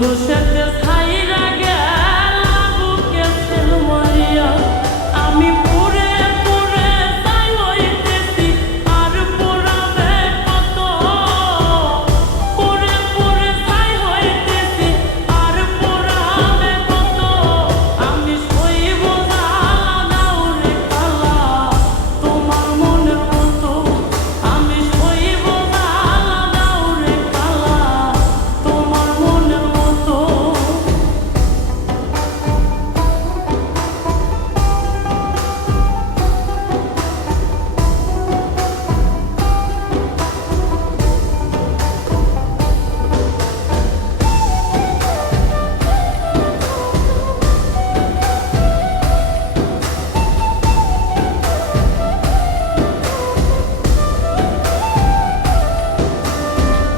বসেতে ছাইরা গেল বুকে ছেল মারিয়া আমি পুরে পুরে ছাই হইতেছি আর পোড়াবে কত পুরে পুরে ছাই হইতেছি আর পোড়াবে কত আমি সইব জ্বালা দাউরে কালা তোমার মনের মতো আমি সইব জ্বালা দাউরে কালা তোমার মনের মতো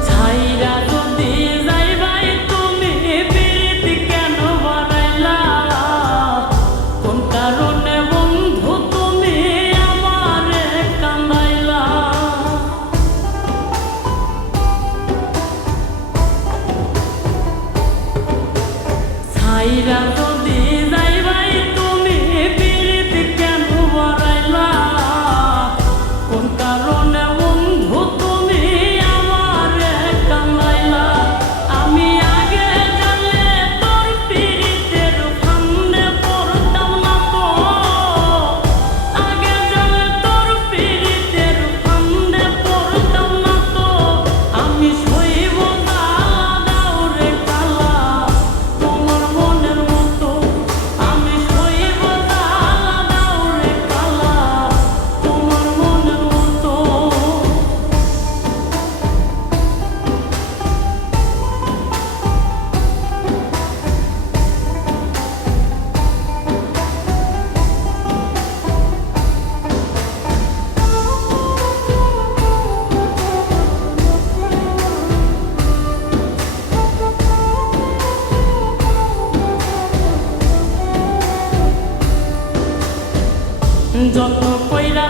ছাইরা যদি যাইবাই তুমি পিরিতি কেন বাড়াইলা কোন কারণে বন্ধু তুমি আমারে কান্দাইলা ছাইরা যদি যাইবাই তুমি পিরিতি কেন বাড়াইলা কোন কারণে বন্ধু তুমি আমারে কান্দাইলা আমি আগে জানলে তোর পিরিতের ফান্দে পড়তাম না তো আগে জানলে তোর পিরিতের ফান্দে পড়তাম না তো আমি সইব জ্বালা দাউরে কালা তোমার মনের মতো আমি সইব জ্বালা দাউরে কালা তোমার মনের মতো যত কইরা